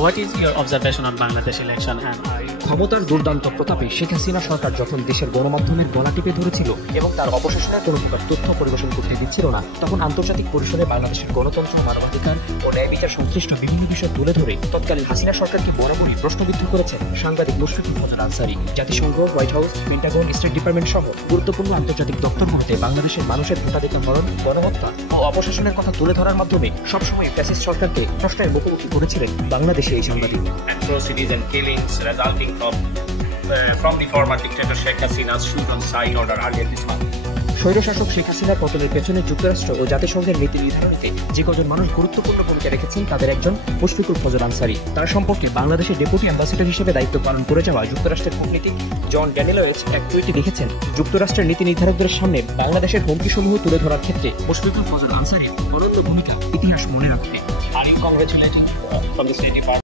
what is your observation on Bangladesh election and ক্ষমতার দুর্দান্ত প্রতাপে শেখ হাসিনা সরকার যখন দেশের গণমাধ্যমের গলা টিপে ধরেছিল এবং তার অবশেষণের কোনো প্রকার তথ্য পরিবেশন করতে দিচ্ছিল না, তখন আন্তর্জাতিক পরিসরে বাংলাদেশের গণতন্ত্র, মানবাধিকার ও ন্যায় বিচার সংশ্লিষ্ট বিভিন্ন বিষয় তুলে ধরে তৎকালীন হাসিনা সরকারকে বরাবরই প্রশ্নবিদ্ধ করেছেন সাংবাদিক মুশফিকুল ফজল আনসারী। জাতিসংঘ, white house, Pentagon, state department সহ গুরুত্বপূর্ণ আন্তর্জাতিক দপ্তরগুলোতে বাংলাদেশের মানুষের ভোটাধিকার হরণ, গণহত্যা ও অপশাসনের কথা তুলে ধরার মাধ্যমে সবসময় ফ্যাসিস্ট সরকারকে প্রশ্নের মুখোমুখি করেছিলেন বাংলাদেশে এই সাংবাদিক। Atrocities and killings resulting from the former dictator Sheikh Hasina's shoot-on-sight order earlier this month. স্বৈরশাসক Sheikh হাসিনার পতনের পেছনে যুক্তরাষ্ট্র ও জাতিসংঘের নীতি নির্ধারণীতে যে কজন মানুষ গুরুত্বপূর্ণ ভূমিকা রেখেছেন তাদের একজন মুশফিকুল ফজল আনসারী। তার সম্পর্কে বাংলাদেশের ডেপুটি অ্যাম্বাসেডর হিসেবে দায়িত্ব পালন করে যাওয়া যুক্তরাষ্ট্রের কূটনীতিক জন ড্যানিয়েলস এক টুইটে লিখেছেন, যুক্তরাষ্ট্রের নীতি নির্ধারকদের সামনে বাংলাদেশের হুমকিসমূহ তুলে ধরার ক্ষেত্রে মুশফিকুল ফজল আনসারীর অনন্য ভূমিকা ইতিহাস মনে রাখবে। Are you congratulating from the State Department?